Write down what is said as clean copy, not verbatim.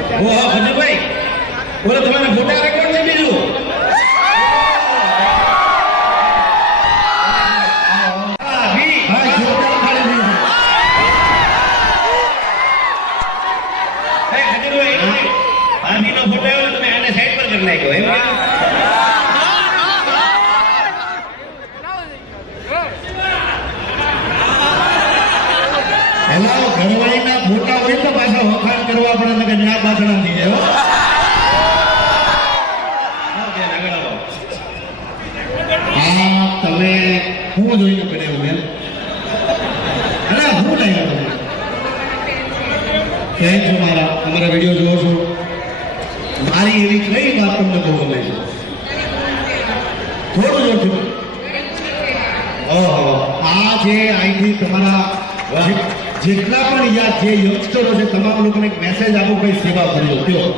ભાઈ બોલો તમારા ફોટા રેકોર્ડ છે બીજું ભાભીનો ફોટો આવ્યો તમે આને સાઈડ પર કરી નાખ્યો એમ હેલો ઘરવાળીના ફોટા હોય તો પાછા વખાણ કરવા પડે કે ના પાછળ થઈ જાય હા તમે હું જોઈને પડ્યું એમ અરે હું લાગ્યો તમે કેમ છો અમારા વિડીયો જોવો છો મારી એવી કઈ વાત તમને બહુ ગમે છે થોડું જોજો ઓહો આ જે અહીંથી તમારા જેટલા પણ યાર જે યંગસ્ટરો છે તમામ લોકોને એક મેસેજ આપો કઈ સેવા કરજો કયો